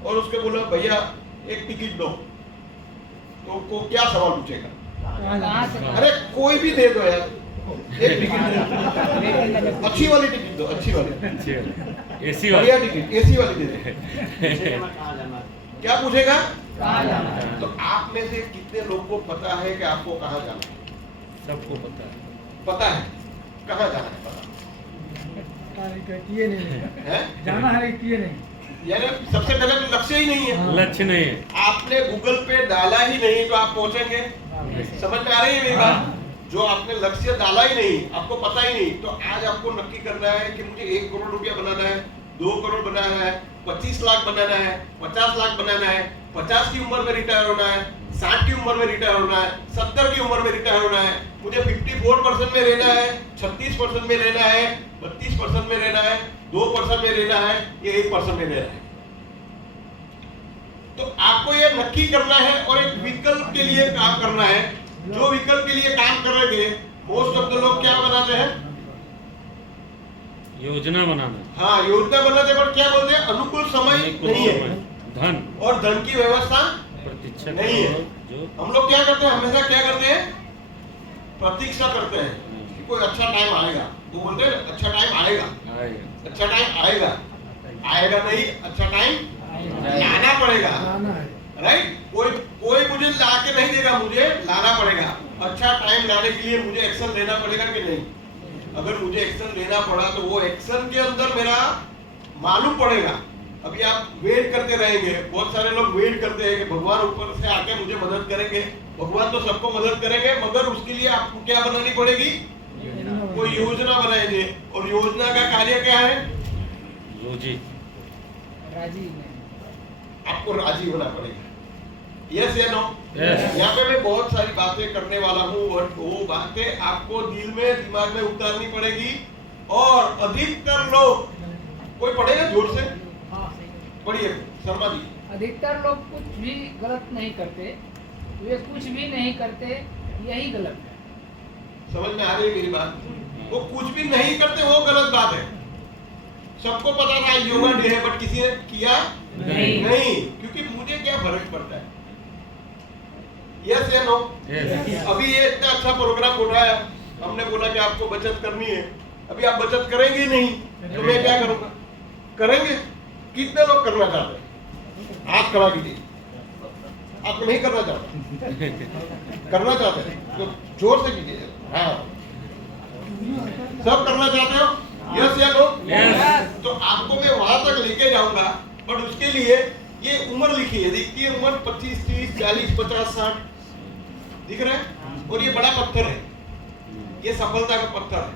और उसके बोला भैया एक टिकट दो, तो को क्या सवाल पूछेगा? अरे कोई भी दे दो यार, एक टिकट दो, अच्छी वाली टिकट दो, अच्छी वाली, एसी बढ़िया टिकट, एसी वाली दे दो। क्या पूछेगा? तो आप में से कितने लोग को पता है कि आपको कहाँ जाना है? सबको पता है। पता है कहाँ जाना है? पता किए नहीं है? जाना है, किए नहीं। यानी सबसे पहले तो लक्ष्य ही नहीं है, लक्ष्य नहीं है। आपने गूगल पे डाला ही नहीं तो आप पहुंचेंगे? समझ में आ रही है मेरी बात? जो आपने लक्ष्य डाला ही नहीं, आपको पता ही नहीं, तो आज आपको नक्की करना है कि मुझे 1 करोड़ रुपया बनाना है, 2 करोड़ बनाना है, 25 लाख बनाना है, 50 लाख बनाना है, 50 की उम्र में रिटायर होना है, 60 की उम्र में रिटायर होना है, 70 की उम्र में रिटायर होना है, मुझे 54% में रहना है, 36% में रहना है, 32% में रहना है, 2% में रहना है, या 1% में रहना है। तो आपको ये नक्की करना है और एक विकल्प के लिए काम करना है। जो विकल्प के लिए काम करेंगे, मोस्ट ऑफ द लोग क्या बनाते हैं? योजना बनाना। हाँ, योजना बनाते, पर क्या बोलते हैं? अनुकूल समय नहीं है, धन और धन की व्यवस्था प्रतीक्षा नहीं है। जो हम लोग क्या करते हैं? हमेशा क्या करते हैं? प्रतीक्षा करते हैं कि कोई अच्छा टाइम आएगा। वो बोलते हैं अच्छा टाइम आएगा, आएगा। अच्छा टाइम आएगा, आएगा नहीं, अच्छा टाइम लाना पड़ेगा, राइट? कोई मुझे ला के नहीं देगा, मुझे लाना पड़ेगा। अच्छा टाइम लाने के लिए मुझे एक्शन लेना पड़ेगा कि नहीं? अगर मुझे एक्शन लेना पड़ा तो वो एक्शन के अंदर मेरा मालूम पड़ेगा। अभी आप वेट करते रहेंगे, बहुत सारे लोग वेट करते हैं कि भगवान ऊपर से आके मुझे मदद करेंगे। भगवान तो सबको मदद करेंगे, मगर उसके लिए आपको क्या बनानी पड़ेगी? कोई योजना बनाएंगे, और योजना का कार्य क्या है? आपको राजी होना पड़ेगा। यस या नो? यहाँ पे मैं बहुत सारी बातें करने वाला हूँ, और वो बातें आपको दिल में, दिमाग में उतारनी पड़ेगी। और अधिकतर लोग, कोई पढ़ेगा जोर से? पढ़िए शर्मा जी। अधिकतर लोग कुछ भी गलत नहीं करते, वे कुछ भी नहीं करते, यही गलत है। समझ में आ रही है मेरी बात? वो कुछ भी नहीं करते, वो गलत बात है। सबको पता था योगा डे है, बट किसी ने किया नहीं, क्योंकि मुझे क्या फर्क पड़ता है? यस या नो? अभी ये इतना अच्छा प्रोग्राम उठाया, हमने बोला कि आपको बचत करनी है। अभी आप बचत करेंगे नहीं तो मैं क्या करूंगा? करेंगे? कितने लोग करना चाहते हैं? हाथ खड़ा कीजिए। आप नहीं करना चाहते? करना चाहते हैं तो जोर से कीजिए। हाँ, सब करना चाहते हो? यस या नो? Yes. तो आपको मैं वहां तक लेके जाऊंगा, बट उसके लिए ये उम्र लिखी है, देखिए उम्र 25, 30, 40, 50, 60 दिख रहा है, और ये बड़ा पत्थर है, ये सफलता का पत्थर है।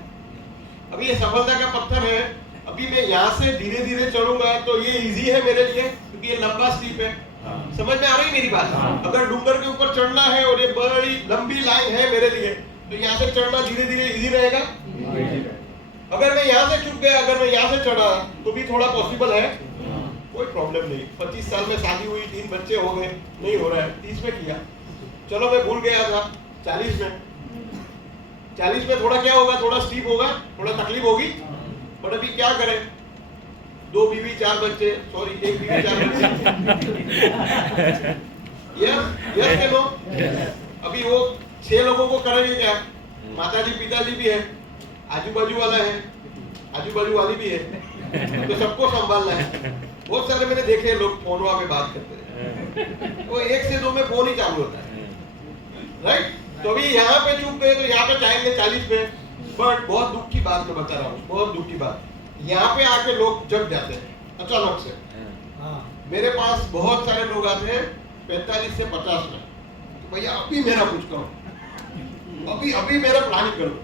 अभी ये सफलता का पत्थर है, अभी मैं यहाँ से धीरे धीरे चढ़ूंगा तो ये इजी है मेरे लिए, क्योंकि ये लंबा स्टीप है। समझ में आ रही मेरी बात? अगर डूंगर के ऊपर चढ़ना है और ये बड़ी लंबी लाइन है मेरे लिए, तो यहाँ से चढ़ना धीरे धीरे इजी रहेगा। अगर मैं यहाँ से चुक गया, अगर मैं यहाँ से चढ़ा तो भी थोड़ा पॉसिबल है, कोई प्रॉब्लम नहीं। 25 साल में शादी हुई, 3 बच्चे हो गए, नहीं हो रहा है, 30 में किया, चलो मैं भूल गया था, 40 में थोड़ा क्या होगा, थोड़ा स्टीप होगा, थोड़ा तकलीफ होगी, बट अभी क्या करें, 2 बीवी 4 बच्चे, सॉरी 1 बीवी 4 बच्चे, यस के नो? अभी वो 6 लोगों को करेंगे क्या? माताजी पिताजी भी है, आजू बाजू वाला है, आजू बाजू वाली भी है, तो सबको संभालना है। बहुत सारे मैंने देखे लोग फोनवा पे बात करते हैं, वो 1 से 2 में फोन ही चालू होता है, राइट? तो अभी यहाँ पे चुप गए तो यहाँ पे जाएंगे 40 पे, बट बहुत दुख की बात मैं बता रहा हूँ, बहुत दुख की बात, यहाँ पे आके लोग जग जाते हैं अचानक से। मेरे पास बहुत सारे लोग आते हैं 45 से 50 में, तो भैया अभी मेरा कुछ करो, अभी मेरा प्लानिंग करो,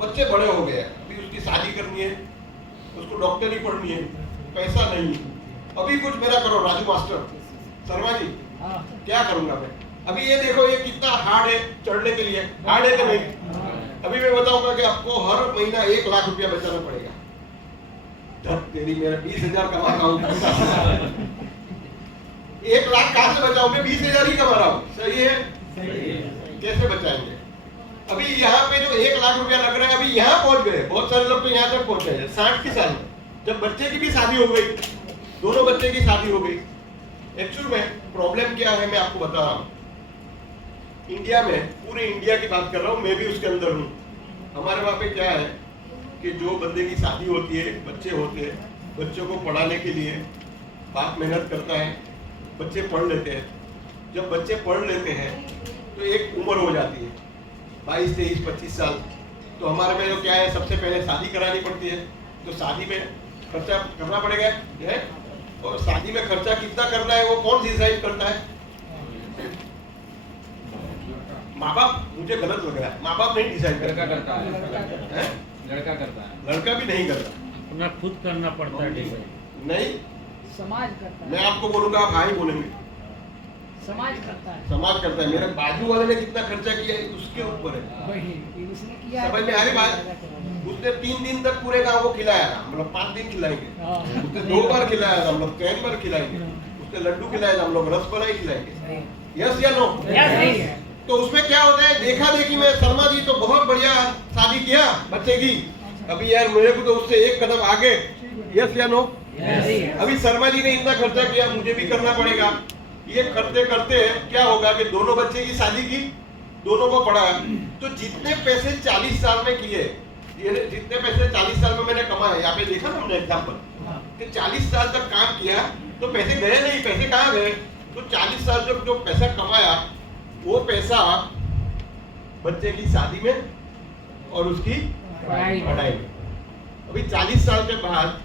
बच्चे बड़े हो गए, अभी उसकी शादी करनी है, उसको डॉक्टरी पढ़नी है, पैसा नहीं, अभी कुछ मेरा करो राजू मास्टर, शर्मा जी क्या करूंगा मैं? अभी ये देखो ये कितना हार्ड है चढ़ने के लिए, हार्ड है कि नहीं? अभी मैं बताऊंगा कि आपको हर महीना 1 लाख रुपया बचाना पड़ेगा। तेरी मेरा 20,000 कमा रहा हूँ, 1 लाख कहाँ से बचाऊं? मैं 20,000 ही कमा रहा हूँ, सही है? कैसे बचाएंगे? अभी यहाँ पे जो 1 लाख रुपया लग रहा है, अभी यहाँ पहुंच गए, बहुत सारे लोग तो यहाँ तक पहुंच गए 60 की साल में, जब बच्चे की भी शादी हो गई, दोनों बच्चे की शादी हो गई। एक्चुअल में प्रॉब्लम क्या है मैं आपको बता रहा हूँ। इंडिया में, पूरे इंडिया की बात कर रहा हूँ, मैं भी उसके अंदर हूँ। हमारे वहाँ पे क्या है कि जो बंदे की शादी होती है, बच्चे होते हैं, बच्चों को पढ़ाने के लिए बाप मेहनत करता है, बच्चे पढ़ लेते हैं। जब बच्चे पढ़ लेते हैं तो एक उम्र हो जाती है 22, 23, 25 साल, तो हमारे में जो क्या है, सबसे पहले शादी करानी पड़ती है। तो शादी में खर्चा करना पड़ेगा है, और शादी में खर्चा कितना करना है वो कौन डिसाइड करता है? माँ बाप। मुझे गलत लग रहा है, माँ बाप नहीं डिसाइड लड़का करता है, है? लड़का करता है, लड़का भी नहीं करता, अपना खुद करना पड़ता है। नहीं, समाज करता मैं है, आपको बोलूंगा, आप हाँ ही बोलेंगे, समाज करता है, समाज करता है। मेरे बाजू वाले ने कितना खर्चा किया है उसके ऊपर है। वही उसने किया। समझ में आ रही बात? उसने 3 दिन तक पूरे गांव को खिलाया था, हम लोग 5 दिन खिलाएंगे, उसने 2 बार खिलाया था, हम लोग 3 बार खिलाएंगे, उसने लड्डू खिलाया था, हम लोग रसमलाई खिलाएंगे, यस या नो? तो उसमें क्या होता है, देखा देखी में शर्मा जी तो बहुत बढ़िया शादी किया बच्चे की, अभी यार मेरे को तो उससे 1 कदम आगे, यस या नो? अभी शर्मा जी ने इतना खर्चा किया, मुझे भी करना पड़ेगा। ये करते करते क्या होगा कि दोनों बच्चे की शादी की, दोनों को पढ़ाया, तो जितने पैसे 40 साल में किए, जितने पैसे 40 साल में मैंने कमाए, यहाँ पे देखा ना हमने एग्जाम्पल कि 40 साल तक काम किया तो पैसे गए नहीं, पैसे कहाँ गए? तो 40 साल जब जो पैसा कमाया वो पैसा बच्चे की शादी में और उसकी पढ़ाई में। अभी 40 साल के बाद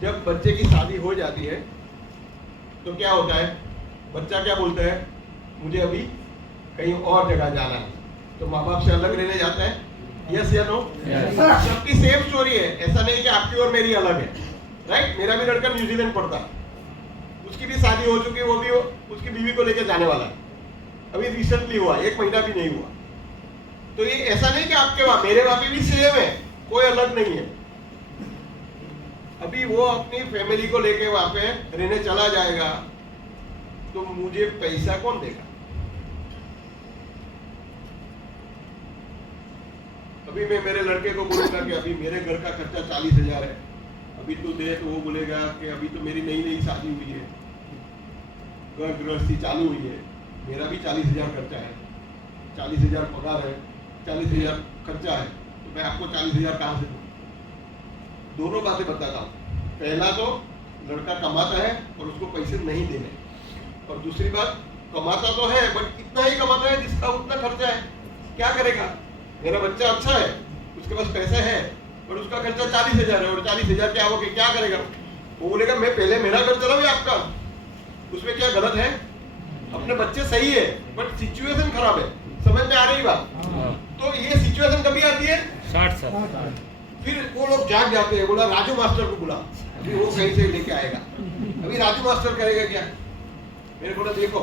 जब बच्चे की शादी हो जाती है तो क्या होता है, बच्चा क्या बोलता है, मुझे अभी कहीं और जगह जाना है, तो माँ बाप से अलग रहने जाता है, यस या नो? सबकी सेम स्टोरी है, ऐसा नहीं कि आपकी और मेरी अलग है, राइट? मेरा भी लड़का न्यूजीलैंड पढ़ता, उसकी भी शादी हो चुकी है, वो भी उसकी बीवी को लेकर जाने वाला है, अभी रिसेंटली हुआ, 1 महीना भी नहीं हुआ। तो ये ऐसा नहीं कि आपके वहां, मेरे वहां पे भी सेम है, कोई अलग नहीं है। अभी वो अपनी फैमिली को लेके वहां पे रहने चला जाएगा तो मुझे पैसा कौन देगा? अभी मैं मेरे लड़के को बोलूंगा कि अभी मेरे घर का खर्चा 40,000 है, अभी तू दे, तो वो बोलेगा कि अभी तो मेरी नई नई शादी हुई है, घर गृहस्थी चालू हुई है, मेरा भी 40,000 खर्चा है, 40,000 पगार है, 40,000 खर्चा है, तो मैं आपको 40,000 कहाँ से दूँ? दोनों बातें बताता हूँ। पहला तो लड़का कमाता है और उसको पैसे नहीं देने, और दूसरी बात, कमाता तो है बट इतना ही कमाता है जिसका उतना खर्चा है, क्या करेगा? मेरा बच्चा अच्छा है, उसके पास पैसे है, और उसका खर्चा 40,000 है और 40,000 क्या होगा, क्या करेगा? वो बोलेगा मैं पहले मेरा घर चलाऊं या आपका? उसमें क्या गलत है? अपने बच्चे सही है बट सिचुएशन खराब है। समझ में आ रही बात? तो ये सिचुएशन कभी आती है 60 साल। फिर वो लोग जाग जाते हैं, बोला राजू मास्टर को बुला, अभी वो कहीं से लेके आएगा। अभी राजू मास्टर करेगा क्या? मेरे को देखो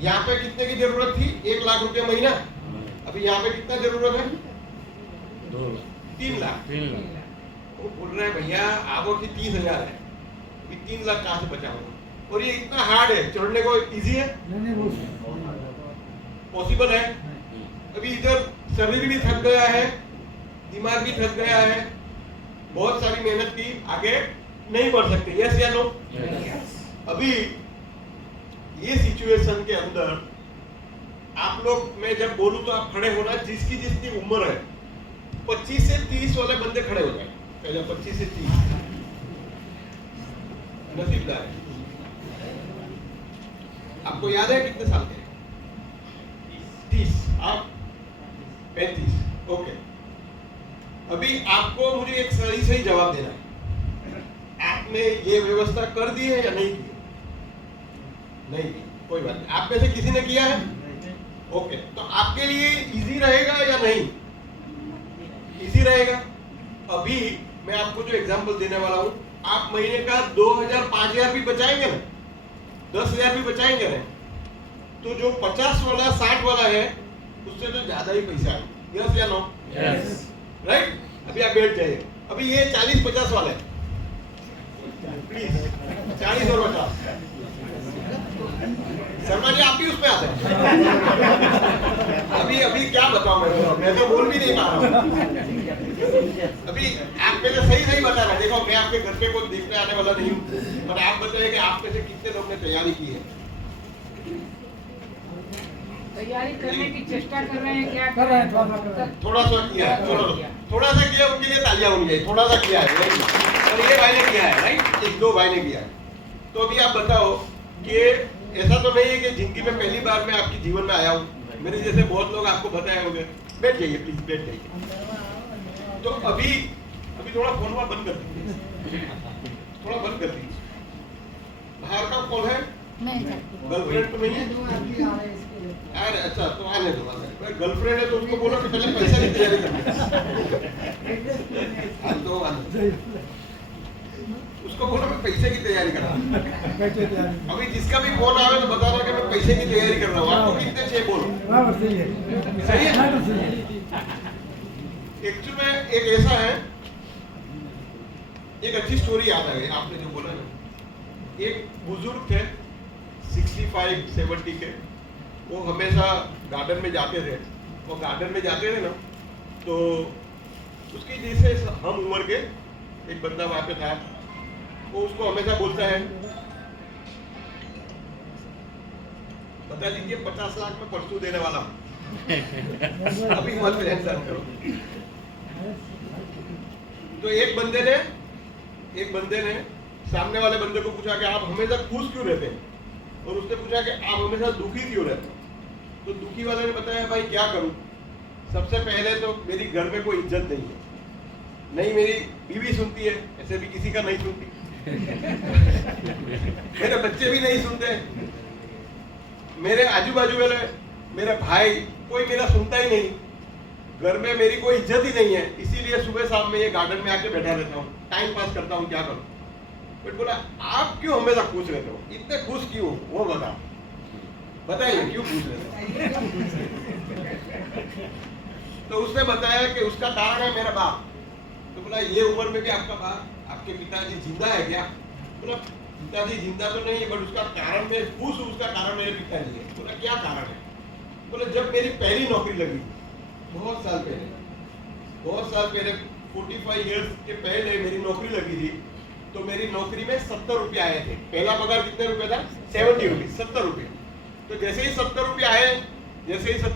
यहाँ पे कितने की जरूरत थी, 1 लाख रुपया महीना। अभी यहाँ पे कितना जरूरत है? 2 लाख 3 लाख। 3 लाख। वो बोल रहे हैं भैया आपको की 30,000 है, अभी 3 लाख कहाँ से बचाऊंगा? और ये इतना हार्ड है, चढ़ने को इजी है? पॉसिबल है? अभी इधर शरीर भी थक गया है, दिमाग भी थक गया है, बहुत सारी मेहनत की, आगे नहीं बढ़ सकते। यस या नो? अभी ये सिचुएशन के अंदर आप लोग, मैं जब बोलूं तो आप खड़े होना, जिसकी जितनी उम्र है 25 से 30 वाले बंदे खड़े हो जाए। पहले 25 से 30 नसीबदार है। आपको याद है कितने साल के? 30। आप 35। ओके, अभी आपको मुझे एक सही जवाब देना है। आपने ये व्यवस्था कर दी है या नहीं की? नहीं की, कोई बात नहीं। आप में से किसी ने किया है? ओके, तो आपके लिए इजी रहेगा या नहीं? इजी रहेगा। अभी मैं आपको जो एग्जांपल देने वाला हूं, आप महीने का 2,000 5,000 भी बचाएंगे ना, 10,000 भी बचाएंगे ना, तो जो 50 वाला 60 वाला है उससे तो ज्यादा ही पैसा है। यस या नो? यस। राइट? अभी आप बैठ जाइए। अभी ये 40-50 वाला है, प्लीज 40 और 50। शर्मा जी आप भी उसमें आते हैं। अभी क्या बताऊं, मैं तो बोल भी नहीं पा रहा हूँ। अभी आप में से सही बताना। देखो मैं आपके घर पे कोई देखने आने वाला नहीं हूँ, और आप बताइए कि आप में से कितने लोग ने तैयारी की है? तैयारी करने की चेष्टा कर रहे हैं, क्या कर रहे हैं, थोड़ा सा किया है, थोड़ा सा किया, उनके लिए तालियां होनी चाहिए। थोड़ा सा किया है, और ये भाई ने किया है, राइट? 1-2 भाई ने किया है। तो अभी आप बताओ कि ऐसा तो नहीं है कि जिंदगी में पहली बार मैं आपके जीवन में आया हूँ, मेरे जैसे बहुत लोग आपको बताए होंगे। बैठ जाइए प्लीज, बैठ जाइए। तो अभी थोड़ा फोन बंद कर दीजिए, थोड़ा बंद कर दीजिए। बाहर का कौन है? गर्लफ्रेंड तो नहीं है? अरे अच्छा, तो आने दो। गर्लफ्रेंड है तो उसको बोलो कि पहले पैसा की तैयारी करनी। उसको बोलो मैं पैसे की तैयारी कर रहा हूँ। अभी जिसका भी फोन आवे तो बता रहा कि मैं पैसे की तैयारी कर रहा हूँ। आपको कितने चाहिए बोलो? सही है। एक्चुअली में एक ऐसा है, एक अच्छी स्टोरी याद आ गई आपने जो बोला ना। एक बुजुर्ग थे 65-70 के, वो हमेशा गार्डन में जाते थे। वो गार्डन में जाते थे ना, तो उसकी जैसे हम उम्र के एक बंदा वहां पे था, वो उसको हमेशा बोलता है बता दीजिए 50 लाख में परसों देने वाला हूं। अभी मत टेंशन करो। तो एक बंदे ने सामने वाले बंदे को पूछा कि आप हमेशा खुश क्यों रहते हैं? और उसने पूछा कि आप हमेशा दुखी क्यों रहते हैं? तो दुखी वाले ने बताया भाई क्या करूं, सबसे पहले तो मेरी घर में कोई इज्जत नहीं है, नहीं मेरी बीवी सुनती है, ऐसे भी किसी का नहीं सुनती। मेरे बच्चे भी नहीं सुनते, मेरे आजू बाजू वाले मेरे भाई कोई मेरा सुनता ही नहीं, घर में मेरी कोई इज्जत ही नहीं है, इसीलिए सुबह शाम में ये गार्डन में आके बैठा रहता हूँ, टाइम पास करता हूँ, क्या करूँ? बट बोला आप क्यों हमेशा खुश रहते हो, इतने खुश क्यों, वो बताइए क्यों खुश रहते हो? तो उसने बताया कि उसका कारण है मेरा बाप। तो बोला ये उम्र में भी आपका बाप, आपके पिताजी जिंदा है क्या? बोला पिताजी जिंदा तो नहीं है, बट उसका कारण मैं खुश हूँ, उसका कारण मेरे पिताजी है। बोला क्या कारण है? बोला जब मेरी पहली नौकरी लगी बहुत साल पहले 45 इयर्स के पहले मेरी नौकरी लगी थी, तो मेरी नौकरी में 70 रुपये आए थे। पहला पगार कितने रुपए था? 70 रुपये, 70 रुपये। तो जैसे ही 70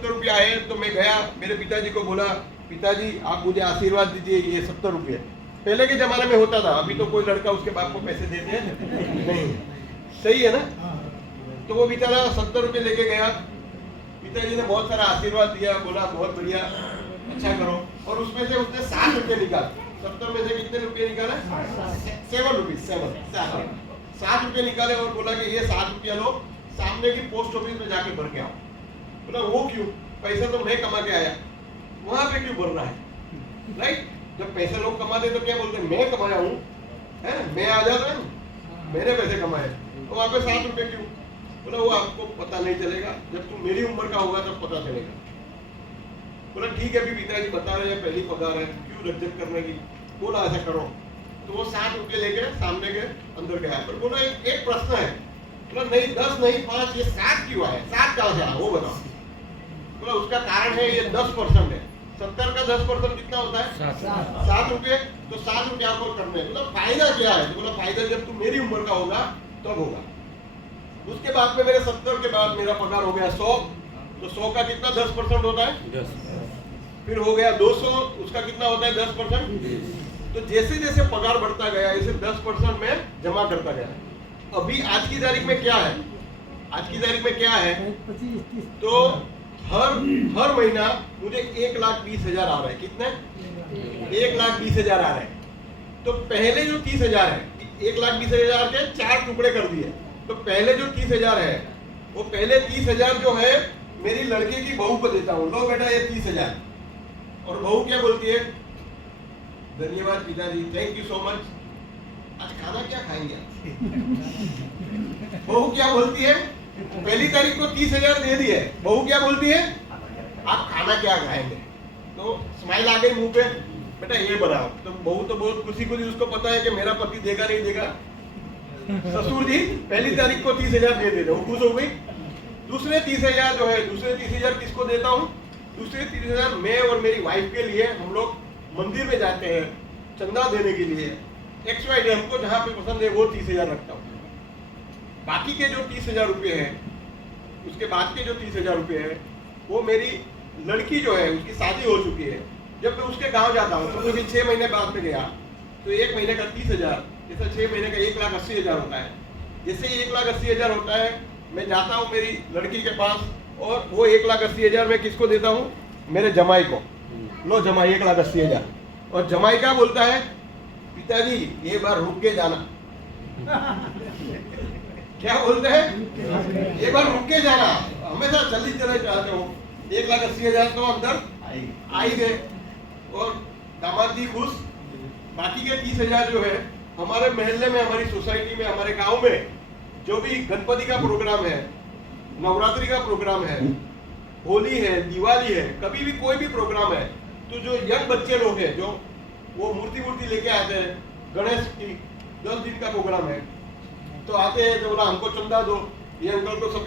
रुपये आए तो मैं गया मेरे पिताजी को बोला पिताजी आप मुझे आशीर्वाद दीजिए, ये 70 रुपये। पहले के जमाने में होता था, अभी तो कोई लड़का उसके बाप को पैसे देते हैं नहीं, सही है ना? तो वो बेचारा 70 रुपये लेके गया, पिताजी ने बहुत सारा आशीर्वाद दिया, बोला बहुत बढ़िया, अच्छा करो, और उसमें से उसने 60 रुपये निकाल 70 में से कितने रुपये निकाले? 7 रुपीज, 7 रुपये निकाले और बोला कि ये 7 रुपया लो, सामने की पोस्ट ऑफिस में जाके भर के आओ। बोला वो क्यों? पैसा तो मैं कमा के आया, वहां पे क्यों भर रहा है? राइट? जब पैसा लोग कमाते तो क्या बोलते हैं, मैं कमाया हूँ, है ना, मैं आ जाता है, मैंने पैसे कमाए, तो वहां पे 7 रुपये क्यों? बोला वो आपको पता नहीं चलेगा, जब तुम मेरी उम्र का होगा तब पता चलेगा। बोला ठीक है, अभी पिताजी बता रहे हैं पहली पगार है, क्यों रज्जत करने की? बोला ऐसा करो। तो वो 7 रुपये लेके सामने के अंदर गया, पर बोला एक प्रश्न है। बोला नहीं 10 नहीं 5, ये 7 क्यों आया? 7 कहाँ से आया वो बताओ। बोला उसका कारण है ये 10% है, 70 का 10% कितना होता है? 7 रुपये। तो 7 रुपये आपको करने, बोला फायदा क्या है? तो बोला फायदा जब तुम मेरी उम्र का होगा तब होगा। उसके बाद में मेरे 70 के बाद मेरा पगार हो गया 100, तो 100 का कितना 10% होता है? फिर हो गया 200, उसका कितना होता है 10%? तो जैसे जैसे पगार बढ़ता गया इसे 10% में जमा करता गया। अभी आज की तारीख में क्या है? आज की तारीख में क्या है? तो हर महीना मुझे 1,20,000 आ रहा है। कितने? 1,20,000 आ रहा है। तो पहले जो 30,000 है, 1,20,000 के 4 टुकड़े कर दिए। तो पहले जो 30,000 है, वो पहले 30,000 जो है मेरी लड़के की बहू को देता हूँ, लो बेटा ये 30,000। और बहू क्या बोलती है? धन्यवाद पिताजी, थैंक यू सो मच, आज खाना क्या खाएंगे? बहू क्या बोलती है? पहली तारीख को 30,000 दे दिए, बहू क्या बोलती है? आप खाना क्या खाएंगे? तो स्माइल आ गई मुंह पे, बेटा ये बनाओ। तो बहू तो बहुत खुशी खुशी, उसको पता है कि मेरा पति देगा नहीं देगा। ससुर जी पहली तारीख को 30,000 दे देते, वो खुश हो गई। दूसरे 30,000 जो है, दूसरे 30,000 किसको देता हूँ? दूसरे 30,000 मैं और मेरी वाइफ के लिए, हम लोग मंदिर में जाते हैं चंदा देने के लिए, XYZ हमको जहाँ पे पसंद है वो 30,000 रखता हूँ। बाकी के जो 30,000 रुपये है, उसके बाद के जो 30,000 रुपये है, वो मेरी लड़की जो है उसकी शादी हो चुकी है। जब मैं उसके गाँव जाता हूँ तो मुझे 6 महीने बाद में गया, तो 1 महीने का 30,000, जैसे 6 महीने का 1,80,000 होता है। जैसे 1,80,000 होता है, मैं जाता हूँ मेरी लड़की के पास, और वो 1,80,000 मैं किसको देता हूँ? मेरे जमाई को। लो जमाई 1,80,000। और जमाई क्या बोलता है? पिताजी ये बार रुक के जाना। क्या बोलते हैं? ये बार रुक के जाना। हमेशा जल्दी चले जाते हो। 1,80,000 तो अंदर आ ही गए, और दामाद जी खुश। बाकी के 30,000 जो है, हमारे मोहल्ले में, हमारी सोसाइटी में, हमारे गांव में जो भी गणपति का प्रोग्राम है, नवरात्रि का प्रोग्राम है, होली है, दिवाली है, कभी भी कोई भी प्रोग्राम है, तो जो यंग बच्चे लोग हैं, जो वो मूर्ति लेके आते हैं, गणेश की 10 दिन का प्रोग्राम है, तो आते हैं तो बोला हमको चंदा दो, ये अंकल को सब